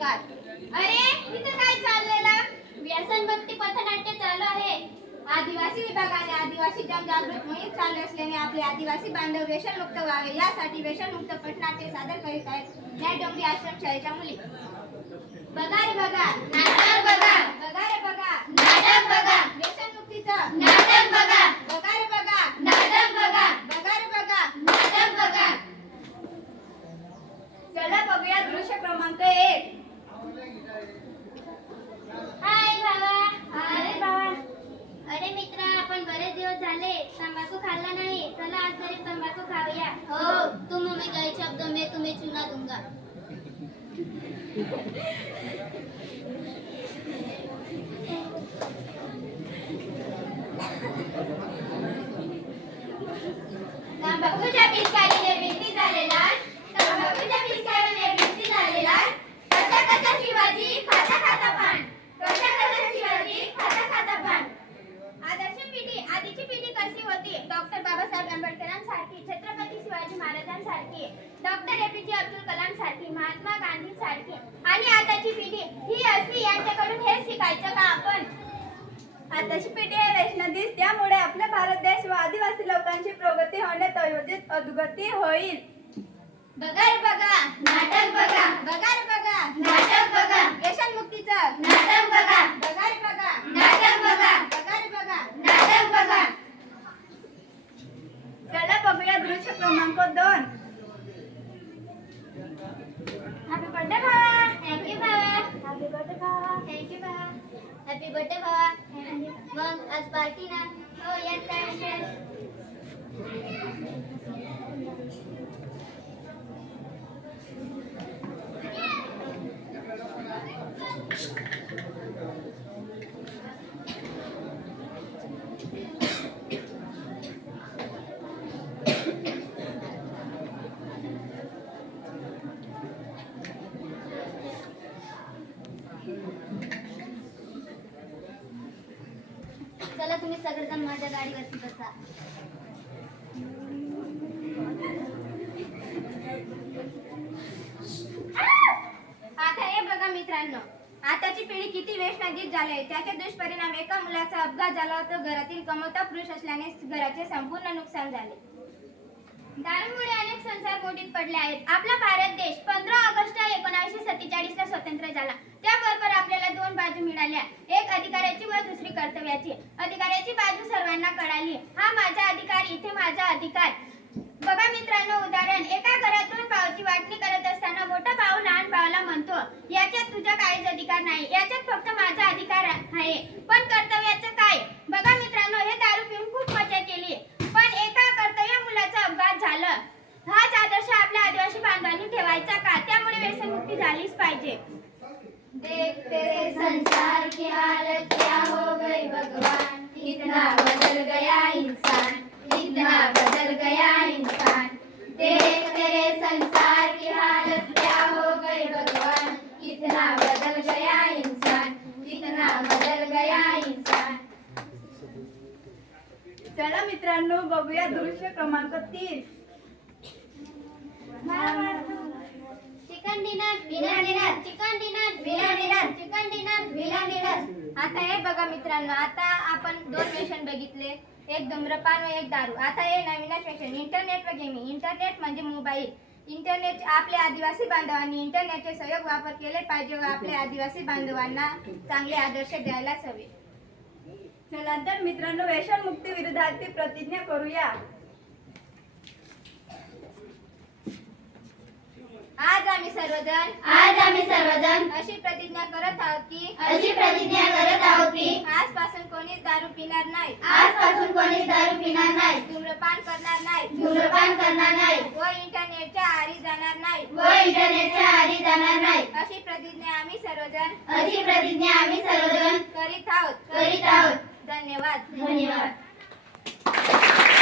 नमस्कार. अरे इथे काय चाललेलं? व्यसन भक्ती पथनाट्य चालू आहे. आदिवासी विभागाने आदिवासी जनजागृत मोहीम चालू असल्याने आपले आदिवासी बांधव व्यसनमुक्त व्हावे. यासाठी व्यसनमुक्त पथनाट्य सादर करीत आहेत या डोंगरी आश्रम शाळेच्या मुली. बघा रे बघा. नाटक बघा. बघा रे बघा. नाटक बघा. व्यसनमुक्तीचं. Nampak pun cantik sekali dia binti tak lelah. आताची पिढी ही असली यांच्याकडून हे शिकायचं का आपण? आताची पिढी आहे वैष्णवीस त्यामुळे आपला भारत देश व आदिवासी लोकांची प्रगती होण्यात अयोजित अधोगती होईल. बघा बघा नाटक बघा बघा बघा नाटक बघा. व्यसनमुक्तीचं नाटक बघा बघा रे बघा नाटक बघा चला बघूया दृश्य क्रमांक दोन हॅपी बर्थडे भावा थँक्यू भावा हॅपी बर्थडे भावा थँक्यू भावा हॅपी बर्थडे भावा मग आज पार्टी ना? हो तुम्ही सगळेजण माझ्या गाडीवरती बसा. आता हे बघा मित्रांनो आताची पिढी किती व्यसनाधीत झाली आहे. त्याचे दुष्परिणाम एका मुलाचा अपघात झाला तर घरातील कमवता पुरुष असल्याने घराचे संपूर्ण नुकसान झाले. दारूमुळे अनेक संसार मोडीत पडले आहेत. आपला भारत देश पंधरा ऑगस्ट एकोणाशे सत्तेचाळीस ला स्वतंत्र झाला. त्याबरोबर आपल्याला दोन बाजू मिळाल्या एक अधिकाराची व दुसरी कर्तव्याची. अधिकाराची बाजू सर्वांना कळाली. हा माझा अधिकार इथे माझा अधिकार. बघा मित्रांनो उदाहरण. एका घरात दोन भावाची वाटणी करत असताना मोठा भाऊ लहान पावला म्हणतो याच्यात तुझा काहीच अधिकार नाही. याच्यात फक्त माझा अधिकार आहे. पण कर्तव्याचं काय बघा मित्रांनो हे दारू पिऊन खूप मजा केली पण एका कर्तव्य मुलाचा अपघात झालं हाच आदर्श आपल्या आदिवासी बांधवांनी ठेवायचा का त्यामुळे व्यसनमुक्ती झालीच पाहिजे देख तेरे संसार की हालत क्या हो गई भगवान? कितना बदल गया इंसान कितना बदल गया इंसान। देख तेरे संसार की हालत क्या हो गई भगवान? कितना बदल गया इंसान कितना बदल गया इंसान। चला मित्रांनो बघूया दृश्य क्रमांक तीन. चिकन डिनर बिना डिनर चिकन डिनर बिना डिनर चिकन डिनर बिना डिनर आता हे बघा मित्रांनो आता आपण दोन व्यसन बघितले. एक धूम्रपान व एक दारू. आता हे नवीनच व्यसन इंटरनेट व गेमिंग इंटरनेट म्हणजे मोबाईल इंटरनेट आपल्या आदिवासी बांधवांनी इंटरनेटचे सहयोग वापर केले पाहिजे व आपल्या आदिवासी बांधवांना चांगले आदर्श द्यायलाच हवे. चला तर मित्रांनो व्यसन मुक्ती विरोधातील प्रतिज्ञा करूया. आज आम्ही सर्वजण आज आम्ही सर्वजण अशी प्रतिज्ञा करत आहोत की अशी प्रतिज्ञा करत आहोत की आजपासून कोणीच दारू पिणार नाही. आजपासून कोणीच दारू पिणार नाही. धूम्रपान करणार नाही. धूम्रपान करणार नाही. व इंटरनेटच्या आरी जाणार नाही. व इंटरनेटच्या आधी जाणार नाही. अशी प्रतिज्ञा आम्ही सर्वजण अशी प्रतिज्ञा आम्ही सर्वजण करीत आहोत. करीत आहोत. धन्यवाद. धन्यवाद.